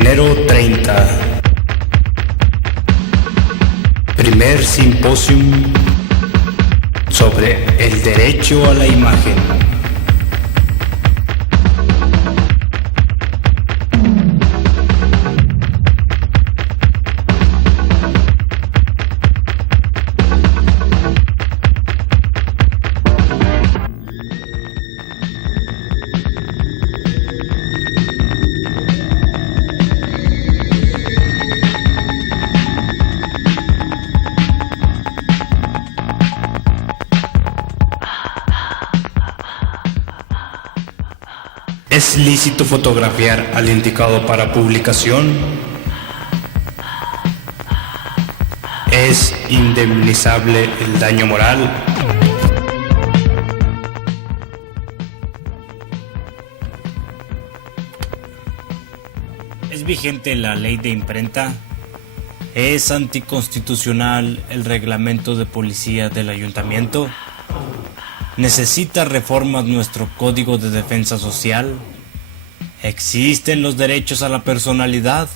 Enero 30. Primer simposium sobre el derecho a la imagen. ¿Es lícito fotografiar al indicado para publicación? ¿Es indemnizable el daño moral? ¿Es vigente la ley de imprenta? ¿Es anticonstitucional el reglamento de policía del ayuntamiento? ¿Necesita reformas nuestro Código de Defensa Social? ¿Existen los derechos a la personalidad?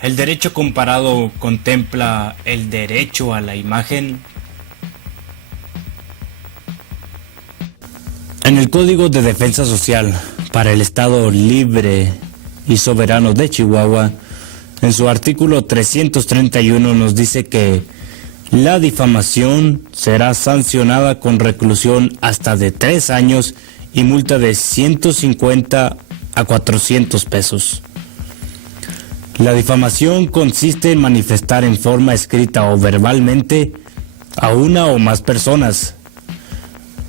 ¿El derecho comparado contempla el derecho a la imagen? En el Código de Defensa Social para el Estado Libre y Soberano de Chihuahua, en su artículo 331 nos dice que la difamación será sancionada con reclusión hasta de 3 años y multa de 150 a 400 pesos. La difamación consiste en manifestar en forma escrita o verbalmente a una o más personas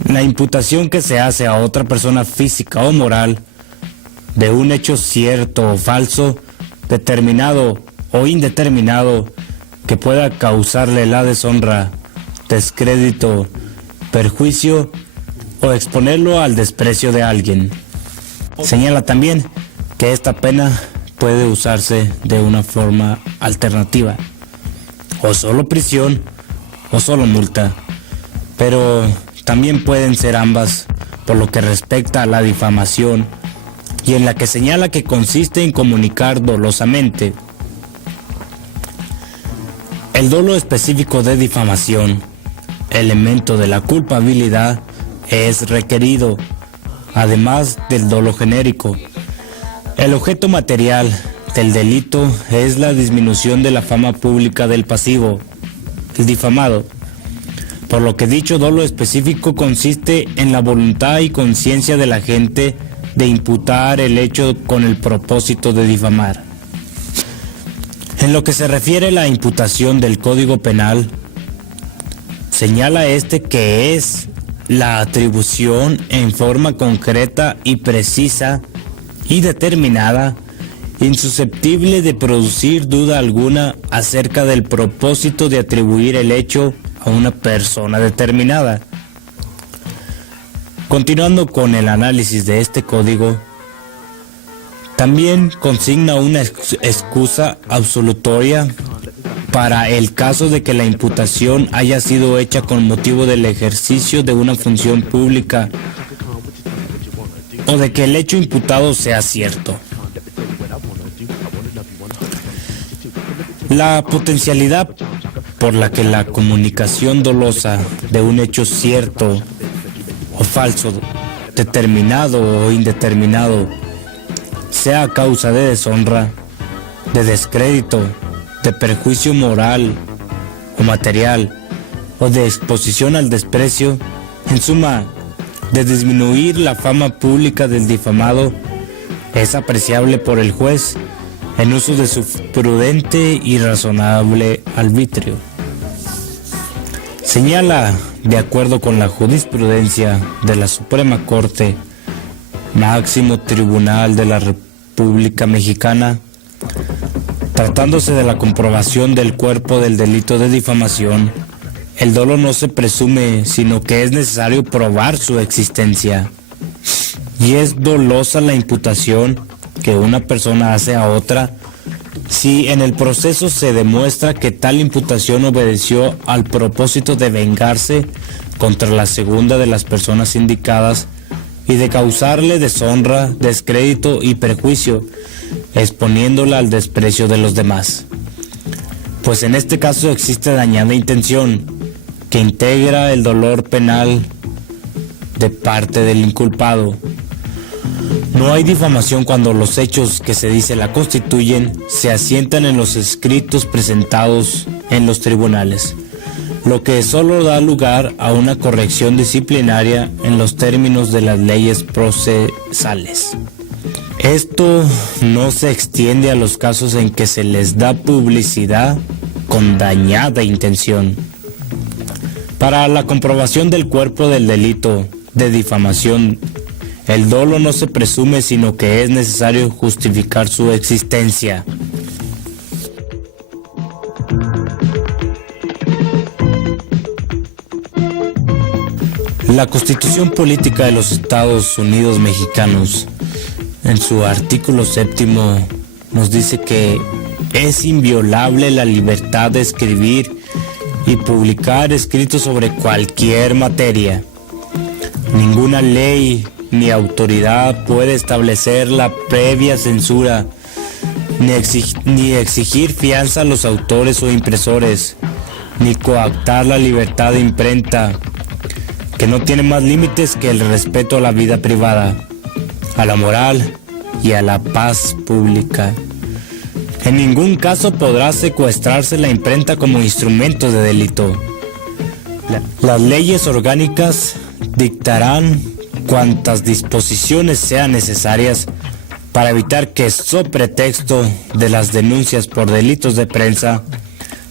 la imputación que se hace a otra persona física o moral de un hecho cierto o falso, determinado o indeterminado, que pueda causarle la deshonra, descrédito, perjuicio o exponerlo al desprecio de alguien. Señala también que esta pena puede usarse de una forma alternativa, o solo prisión o solo multa, pero también pueden ser ambas por lo que respecta a la difamación, y en la que señala que consiste en comunicar dolosamente. El dolo específico de difamación, elemento de la culpabilidad, es requerido, además del dolo genérico. El objeto material del delito es la disminución de la fama pública del pasivo, el difamado, por lo que dicho dolo específico consiste en la voluntad y conciencia de la gente de imputar el hecho con el propósito de difamar. En lo que se refiere a la imputación del Código Penal, señala que es la atribución en forma concreta y precisa y determinada, insusceptible de producir duda alguna acerca del propósito de atribuir el hecho a una persona determinada. Continuando con el análisis de este código, también consigna una excusa absolutoria para el caso de que la imputación haya sido hecha con motivo del ejercicio de una función pública o de que el hecho imputado sea cierto. La potencialidad por la que la comunicación dolosa de un hecho cierto o falso, determinado o indeterminado, sea a causa de deshonra, de descrédito, de perjuicio moral o material, o de exposición al desprecio, en suma, de disminuir la fama pública del difamado, es apreciable por el juez en uso de su prudente y razonable arbitrio. Señala, de acuerdo con la jurisprudencia de la Suprema Corte, máximo tribunal de la República Mexicana, tratándose de la comprobación del cuerpo del delito de difamación, el dolo no se presume, sino que es necesario probar su existencia. Y es dolosa la imputación que una persona hace a otra si en el proceso se demuestra que tal imputación obedeció al propósito de vengarse contra la segunda de las personas indicadas y de causarle deshonra, descrédito y perjuicio, exponiéndola al desprecio de los demás. Pues en este caso existe dañada intención, que integra el dolor penal de parte del inculpado. No hay difamación cuando los hechos que se dice la constituyen se asientan en los escritos presentados en los tribunales, lo que solo da lugar a una corrección disciplinaria en los términos de las leyes procesales. Esto no se extiende a los casos en que se les da publicidad con dañada intención. Para la comprobación del cuerpo del delito de difamación, el dolo no se presume, sino que es necesario justificar su existencia. La Constitución Política de los Estados Unidos Mexicanos, en su artículo 7º, nos dice que es inviolable la libertad de escribir y publicar escritos sobre cualquier materia. Ninguna ley ni autoridad puede establecer la previa censura, ni exigir fianza a los autores o impresores, ni coactar la libertad de imprenta, que no tiene más límites que el respeto a la vida privada, a la moral y a la paz pública. En ningún caso podrá secuestrarse la imprenta como instrumento de delito. Las leyes orgánicas dictarán cuantas disposiciones sean necesarias para evitar que, sobre pretexto de las denuncias por delitos de prensa,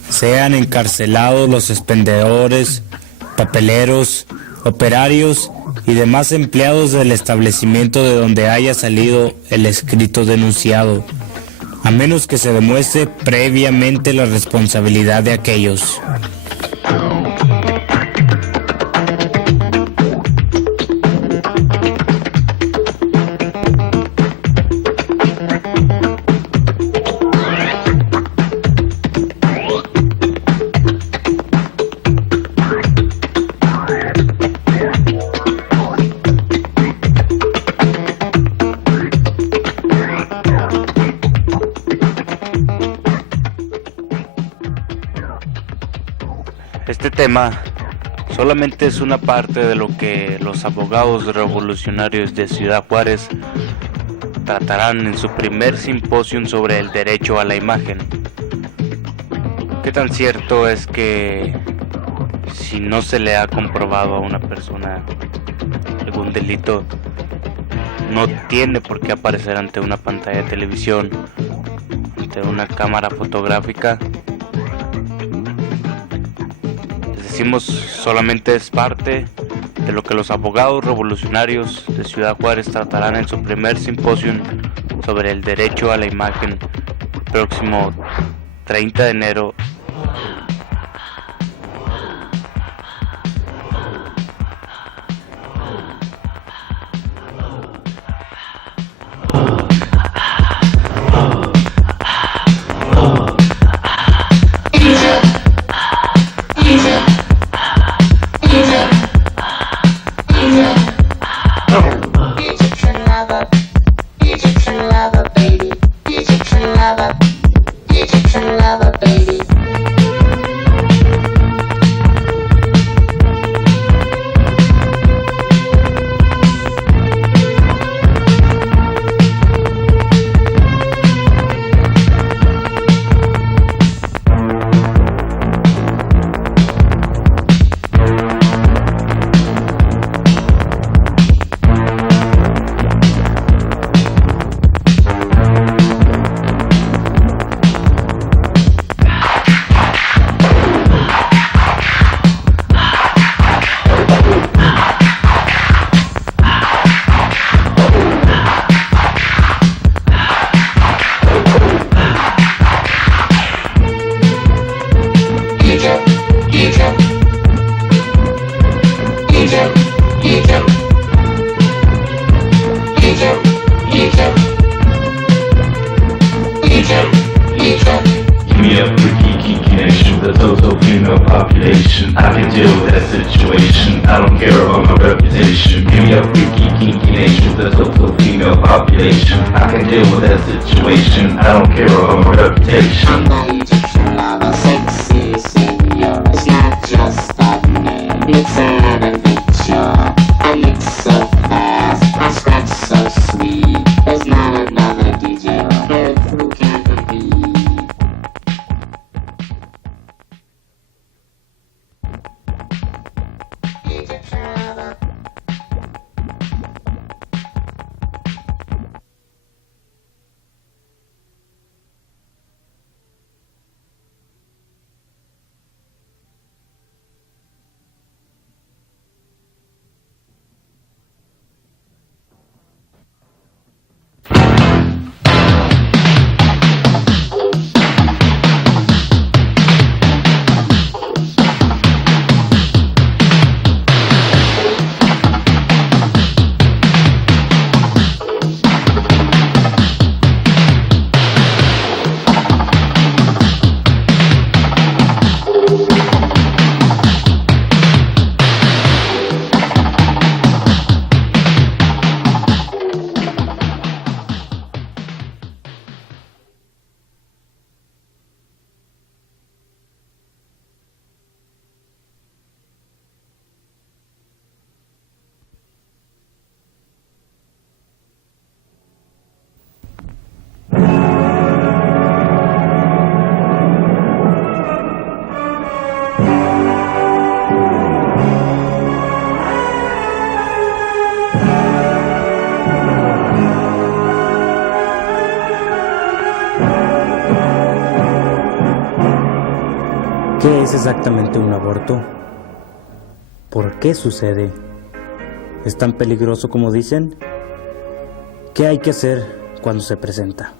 sean encarcelados los expendedores, papeleros, operarios y demás empleados del establecimiento de donde haya salido el escrito denunciado, a menos que se demuestre previamente la responsabilidad de aquellos. Este tema solamente es una parte de lo que los abogados revolucionarios de Ciudad Juárez tratarán en su primer simposio sobre el derecho a la imagen. ¿Qué tan cierto es que si no se le ha comprobado a una persona algún delito, no tiene por qué aparecer ante una pantalla de televisión, ante una cámara fotográfica? Decimos, solamente es parte de lo que los abogados revolucionarios de Ciudad Juárez tratarán en su primer simposio sobre el derecho a la imagen el próximo 30 de enero. Give me up for geeky connection, the total female population. I can deal with that situation. I don't care about my reputation. Give me a freaky, kinky nature with a total female population. I can deal with that situation. I don't care about my reputation. I'm the Egyptian lover, sexy senor. It's not just a name, it's an adventure. And it's so fast, I scratch so sweet. There's not another DJ on earth who can compete. Egyptian lover. ¿Qué es exactamente un aborto? ¿Por qué sucede? ¿Es tan peligroso como dicen? ¿Qué hay que hacer cuando se presenta?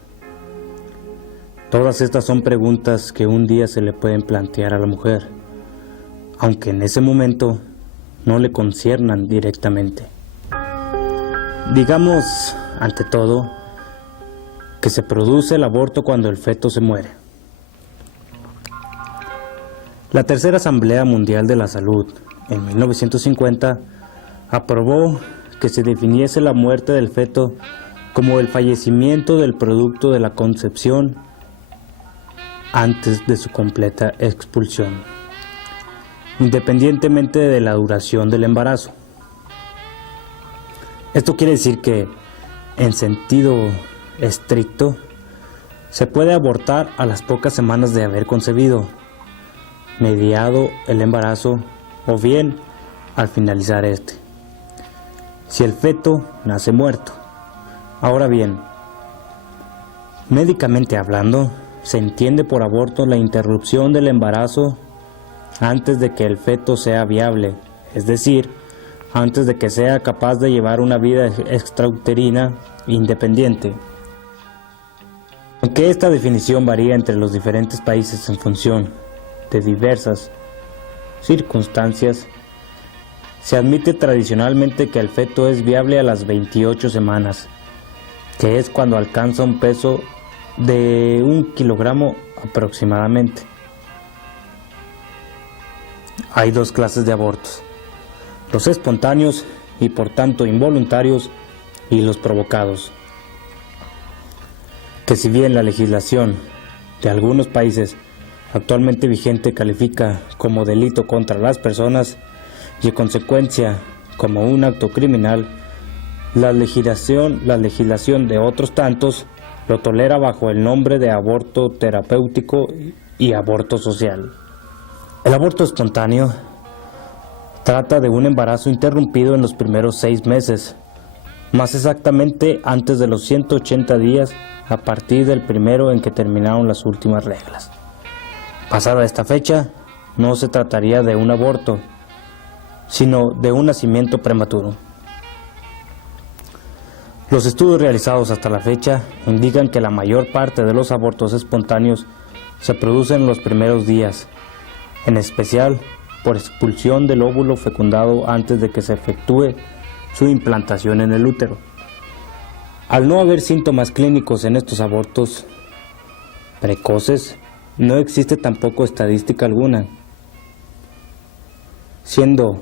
Todas estas son preguntas que un día se le pueden plantear a la mujer, aunque en ese momento no le conciernan directamente. Digamos, ante todo, que se produce el aborto cuando el feto se muere. La Tercera Asamblea Mundial de la Salud, en 1950, aprobó que se definiese la muerte del feto como el fallecimiento del producto de la concepción antes de su completa expulsión, independientemente de la duración del embarazo. Esto quiere decir que, en sentido estricto, se puede abortar a las pocas semanas de haber concebido, mediado el embarazo o bien al finalizar este, si el feto nace muerto. Ahora bien, médicamente hablando, se entiende por aborto la interrupción del embarazo antes de que el feto sea viable, es decir, antes de que sea capaz de llevar una vida extrauterina independiente. Aunque esta definición varía entre los diferentes países en función de diversas circunstancias, se admite tradicionalmente que el feto es viable a las 28 semanas, que es cuando alcanza un peso de 1 kilogramo aproximadamente. Hay dos clases de abortos: los espontáneos y por tanto involuntarios, y los provocados, que si bien la legislación de algunos países actualmente vigente califica como delito contra las personas y en consecuencia como un acto criminal, la legislación de otros tantos lo tolera bajo el nombre de aborto terapéutico y aborto social. El aborto espontáneo trata de un embarazo interrumpido en los primeros 6 meses, más exactamente antes de los 180 días a partir del primero en que terminaron las últimas reglas. Pasada esta fecha, no se trataría de un aborto, sino de un nacimiento prematuro. Los estudios realizados hasta la fecha indican que la mayor parte de los abortos espontáneos se producen en los primeros días, en especial por expulsión del óvulo fecundado antes de que se efectúe su implantación en el útero. Al no haber síntomas clínicos en estos abortos precoces, no existe tampoco estadística alguna. siendo,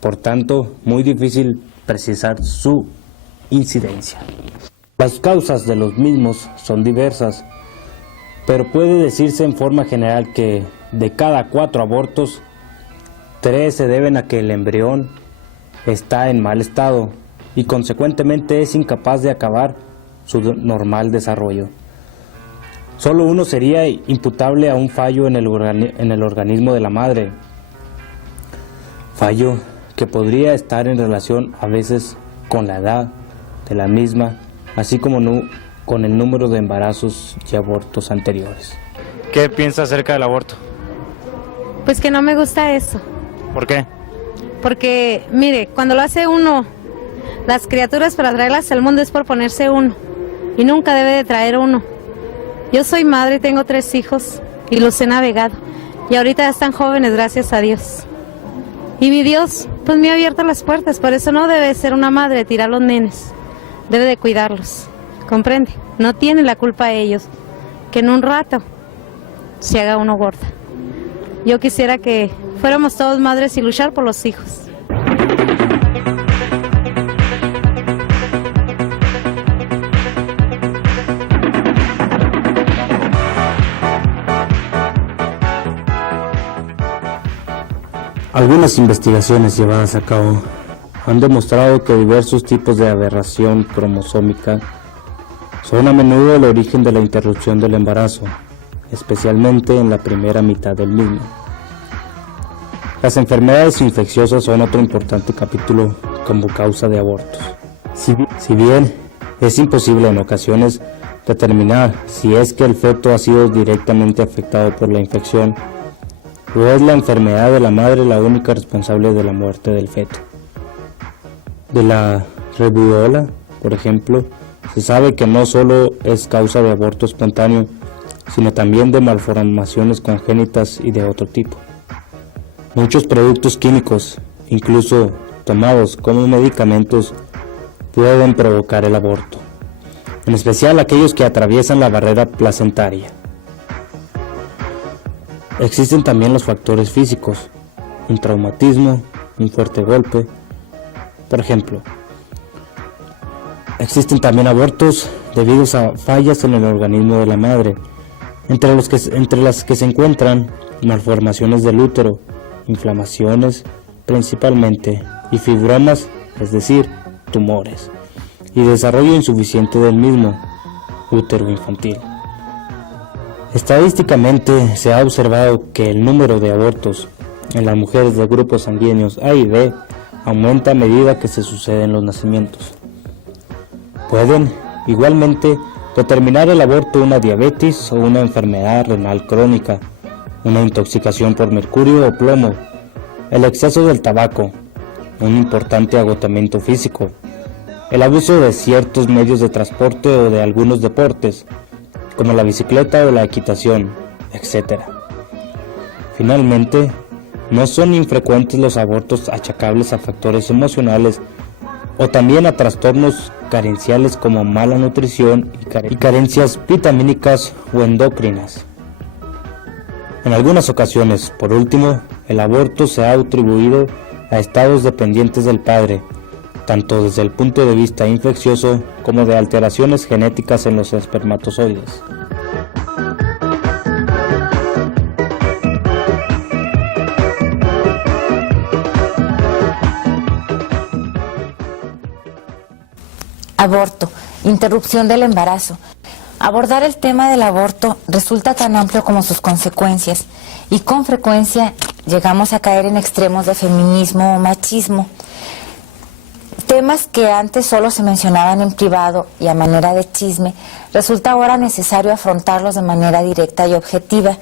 por tanto, muy difícil precisar su incidencia. Las causas de los mismos son diversas, pero puede decirse en forma general que de cada 4 abortos, 3 se deben a que el embrión está en mal estado y consecuentemente es incapaz de acabar su normal desarrollo. Solo uno sería imputable a un fallo en el organismo de la madre, fallo que podría estar en relación a veces con la edad de la misma, así como con el número de embarazos y abortos anteriores. ¿Qué piensa acerca del aborto? Pues que no me gusta eso. ¿Por qué? Porque, mire, cuando lo hace uno, las criaturas para traerlas al mundo es por ponerse uno. Y nunca debe de traer uno. Yo soy madre, tengo 3 hijos y los he navegado. Y ahorita ya están jóvenes, gracias a Dios. Y mi Dios, pues me ha abierto las puertas. Por eso no debe ser una madre tirar a los nenes. Debe de cuidarlos. ¿Comprende? No tiene la culpa ellos. Que en un rato se haga uno gorda. Yo quisiera que fuéramos todos madres y luchar por los hijos. Algunas investigaciones llevadas a cabo han demostrado que diversos tipos de aberración cromosómica son a menudo el origen de la interrupción del embarazo, especialmente en la primera mitad del mismo. Las enfermedades infecciosas son otro importante capítulo como causa de abortos. Si bien es imposible en ocasiones determinar si es que el feto ha sido directamente afectado por la infección, o es la enfermedad de la madre la única responsable de la muerte del feto. De la rubiola, por ejemplo, se sabe que no solo es causa de aborto espontáneo, sino también de malformaciones congénitas y de otro tipo. Muchos productos químicos, incluso tomados como medicamentos, pueden provocar el aborto, en especial aquellos que atraviesan la barrera placentaria. Existen también los factores físicos, un traumatismo, un fuerte golpe. Por ejemplo, existen también abortos debidos a fallas en el organismo de la madre, entre las que se encuentran malformaciones del útero, inflamaciones principalmente, y fibromas, es decir, tumores, y desarrollo insuficiente del mismo útero infantil. Estadísticamente se ha observado que el número de abortos en las mujeres de grupos sanguíneos A y B aumenta a medida que se suceden los nacimientos. Pueden, igualmente, determinar el aborto una diabetes o una enfermedad renal crónica, una intoxicación por mercurio o plomo, el exceso del tabaco, un importante agotamiento físico, el abuso de ciertos medios de transporte o de algunos deportes, como la bicicleta o la equitación, etc. Finalmente, no son infrecuentes los abortos achacables a factores emocionales o también a trastornos carenciales como mala nutrición y carencias vitamínicas o endocrinas. En algunas ocasiones, por último, el aborto se ha atribuido a estados dependientes del padre, tanto desde el punto de vista infeccioso como de alteraciones genéticas en los espermatozoides. Aborto, interrupción del embarazo. Abordar el tema del aborto resulta tan amplio como sus consecuencias y con frecuencia llegamos a caer en extremos de feminismo o machismo. Temas que antes solo se mencionaban en privado y a manera de chisme, resulta ahora necesario afrontarlos de manera directa y objetiva.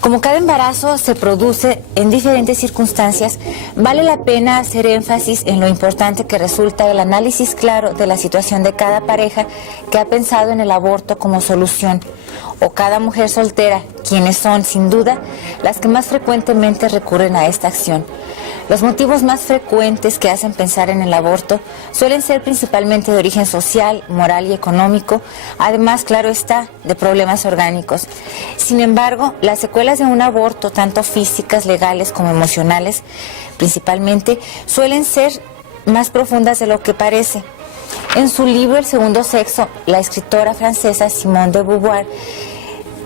Como cada embarazo se produce en diferentes circunstancias, vale la pena hacer énfasis en lo importante que resulta el análisis claro de la situación de cada pareja que ha pensado en el aborto como solución, o cada mujer soltera, quienes son, sin duda, las que más frecuentemente recurren a esta acción. Los motivos más frecuentes que hacen pensar en el aborto suelen ser principalmente de origen social, moral y económico, además, claro está, de problemas orgánicos. Sin embargo, las secuelas de un aborto, tanto físicas, legales como emocionales, principalmente, suelen ser más profundas de lo que parece. En su libro El segundo sexo, la escritora francesa Simone de Beauvoir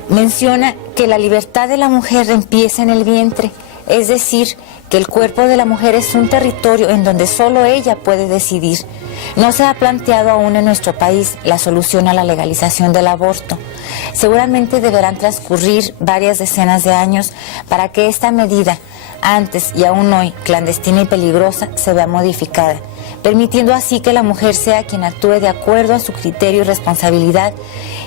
menciona que la libertad de la mujer empieza en el vientre, es decir, que el cuerpo de la mujer es un territorio en donde solo ella puede decidir. No se ha planteado aún en nuestro país la solución a la legalización del aborto. Seguramente deberán transcurrir varias decenas de años para que esta medida, antes y aún hoy clandestina y peligrosa, se vea modificada, permitiendo así que la mujer sea quien actúe de acuerdo a su criterio y responsabilidad,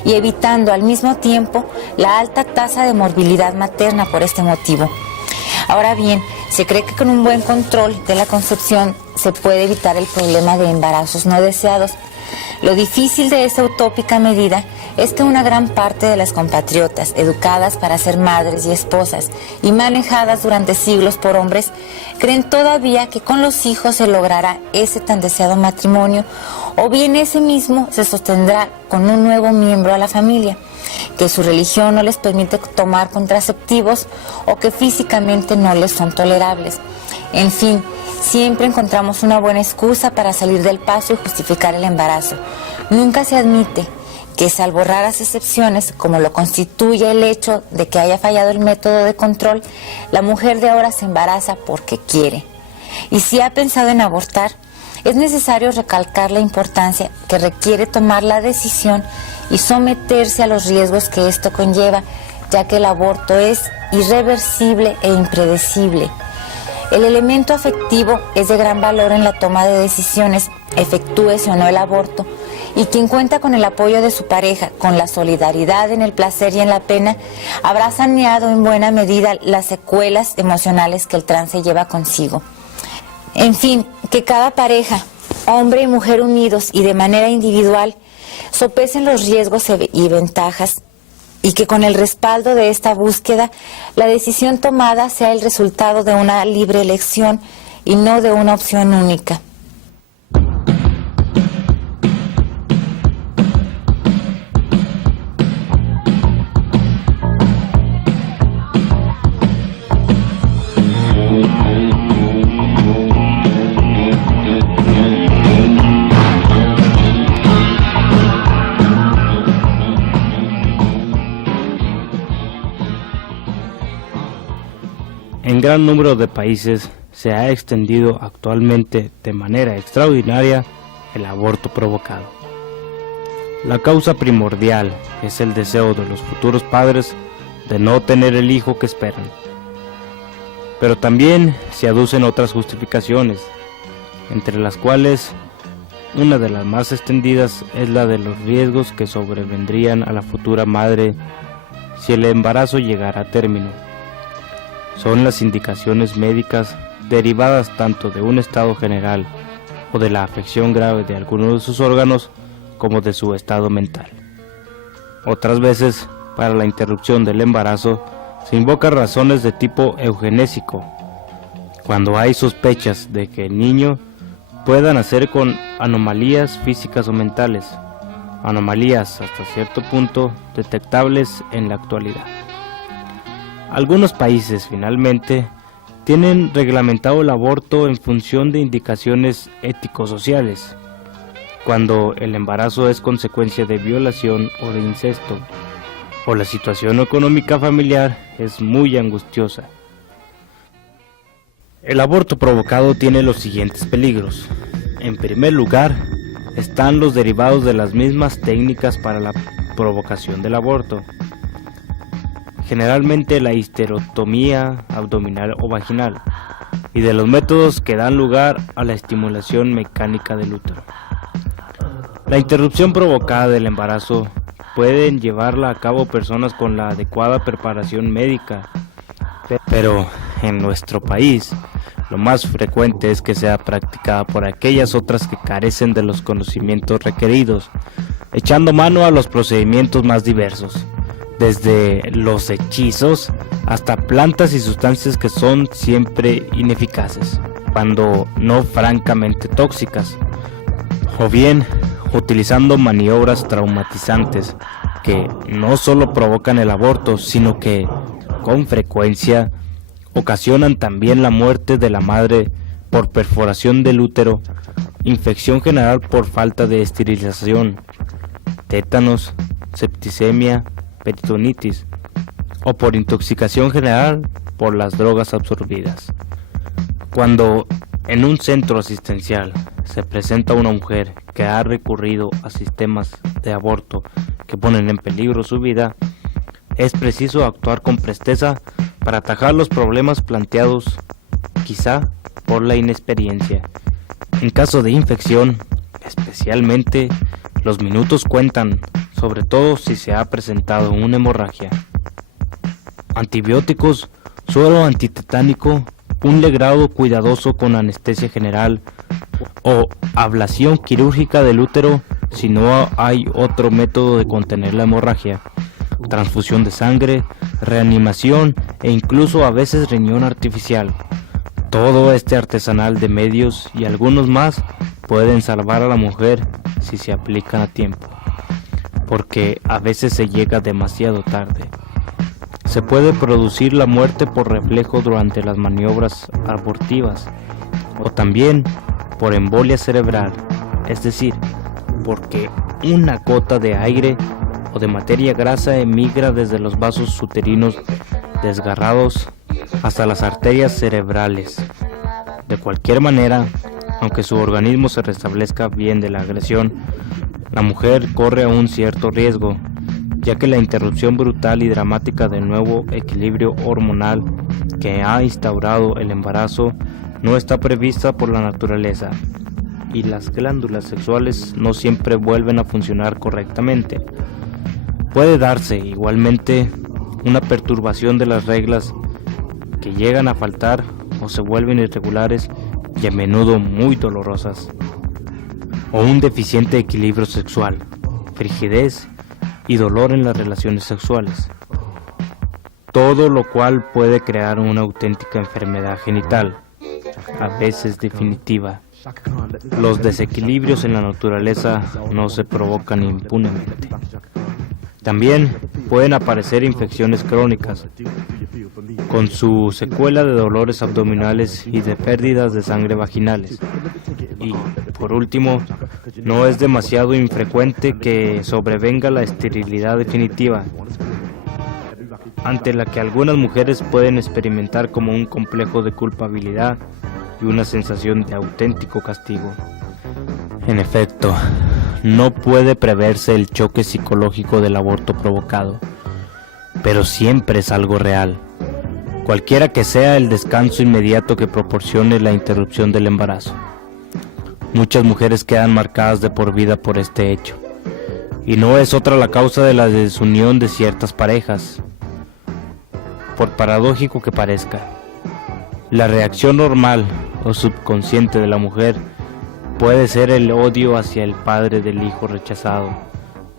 y evitando al mismo tiempo la alta tasa de morbilidad materna por este motivo. Ahora bien, se cree que con un buen control de la concepción se puede evitar el problema de embarazos no deseados. Lo difícil de esa utópica medida es que una gran parte de las compatriotas, educadas para ser madres y esposas y manejadas durante siglos por hombres, creen todavía que con los hijos se logrará ese tan deseado matrimonio, o bien ese mismo se sostendrá con un nuevo miembro a la familia, que su religión no les permite tomar contraceptivos o que físicamente no les son tolerables. En fin, siempre encontramos una buena excusa para salir del paso y justificar el embarazo. Nunca se admite que, salvo raras excepciones, como lo constituye el hecho de que haya fallado el método de control, la mujer de ahora se embaraza porque quiere. Y si ha pensado en abortar, es necesario recalcar la importancia que requiere tomar la decisión y someterse a los riesgos que esto conlleva, ya que el aborto es irreversible e impredecible. El elemento afectivo es de gran valor en la toma de decisiones, efectúese o no el aborto, y quien cuenta con el apoyo de su pareja, con la solidaridad en el placer y en la pena, habrá saneado en buena medida las secuelas emocionales que el trance lleva consigo. En fin, que cada pareja, hombre y mujer unidos y de manera individual, sopesen los riesgos y ventajas, y que con el respaldo de esta búsqueda, la decisión tomada sea el resultado de una libre elección y no de una opción única. En gran número de países se ha extendido actualmente de manera extraordinaria el aborto provocado. La causa primordial es el deseo de los futuros padres de no tener el hijo que esperan. Pero también se aducen otras justificaciones, entre las cuales una de las más extendidas es la de los riesgos que sobrevendrían a la futura madre si el embarazo llegara a término. Son las indicaciones médicas derivadas tanto de un estado general o de la afección grave de alguno de sus órganos como de su estado mental. Otras veces, para la interrupción del embarazo, se invocan razones de tipo eugenésico, cuando hay sospechas de que el niño pueda nacer con anomalías físicas o mentales, anomalías hasta cierto punto detectables en la actualidad. Algunos países, finalmente, tienen reglamentado el aborto en función de indicaciones ético-sociales, cuando el embarazo es consecuencia de violación o de incesto, o la situación económica familiar es muy angustiosa. El aborto provocado tiene los siguientes peligros. En primer lugar, están los derivados de las mismas técnicas para la provocación del aborto. Generalmente la histerectomía abdominal o vaginal, y de los métodos que dan lugar a la estimulación mecánica del útero. La interrupción provocada del embarazo pueden llevarla a cabo personas con la adecuada preparación médica, pero en nuestro país lo más frecuente es que sea practicada por aquellas otras que carecen de los conocimientos requeridos, echando mano a los procedimientos más diversos, desde los hechizos hasta plantas y sustancias que son siempre ineficaces, cuando no francamente tóxicas, o bien utilizando maniobras traumatizantes que no solo provocan el aborto, sino que con frecuencia ocasionan también la muerte de la madre por perforación del útero, infección general por falta de esterilización, tétanos, septicemia, peritonitis, o por intoxicación general por las drogas absorbidas. Cuando en un centro asistencial se presenta una mujer que ha recurrido a sistemas de aborto que ponen en peligro su vida, es preciso actuar con presteza para atajar los problemas planteados, quizá por la inexperiencia. En caso de infección, especialmente, los minutos cuentan, sobre todo si se ha presentado una hemorragia. Antibióticos, suero antitetánico, un legrado cuidadoso con anestesia general o ablación quirúrgica del útero si no hay otro método de contener la hemorragia, transfusión de sangre, reanimación e incluso a veces riñón artificial. Todo este artesanal de medios y algunos más pueden salvar a la mujer si se aplican a tiempo, porque a veces se llega demasiado tarde. Se puede producir la muerte por reflejo durante las maniobras abortivas, o también por embolia cerebral, es decir, porque una gota de aire o de materia grasa emigra desde los vasos uterinos desgarrados hasta las arterias cerebrales. De cualquier manera, aunque su organismo se restablezca bien de la agresión, la mujer corre un cierto riesgo, ya que la interrupción brutal y dramática del nuevo equilibrio hormonal que ha instaurado el embarazo no está prevista por la naturaleza, y las glándulas sexuales no siempre vuelven a funcionar correctamente. Puede darse igualmente una perturbación de las reglas que llegan a faltar o se vuelven irregulares y a menudo muy dolorosas, o un deficiente equilibrio sexual, frigidez y dolor en las relaciones sexuales, todo lo cual puede crear una auténtica enfermedad genital, a veces definitiva. Los desequilibrios en la naturaleza no se provocan impunemente. También pueden aparecer infecciones crónicas, con su secuela de dolores abdominales y de pérdidas de sangre vaginales. Y, por último, no es demasiado infrecuente que sobrevenga la esterilidad definitiva, ante la que algunas mujeres pueden experimentar como un complejo de culpabilidad y una sensación de auténtico castigo. En efecto, no puede preverse el choque psicológico del aborto provocado, pero siempre es algo real, cualquiera que sea el descanso inmediato que proporcione la interrupción del embarazo. Muchas mujeres quedan marcadas de por vida por este hecho, y no es otra la causa de la desunión de ciertas parejas. Por paradójico que parezca, la reacción normal o subconsciente de la mujer puede ser el odio hacia el padre del hijo rechazado,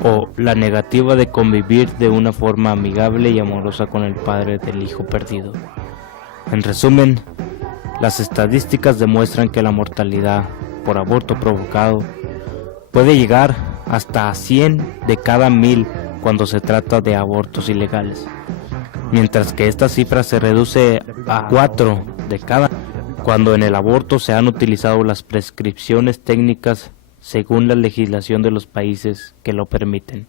o la negativa de convivir de una forma amigable y amorosa con el padre del hijo perdido. En resumen, las estadísticas demuestran que la mortalidad por aborto provocado puede llegar hasta 100 de cada 1000 cuando se trata de abortos ilegales, mientras que esta cifra se reduce a 4 de cada cuando en el aborto se han utilizado las prescripciones técnicas según la legislación de los países que lo permiten.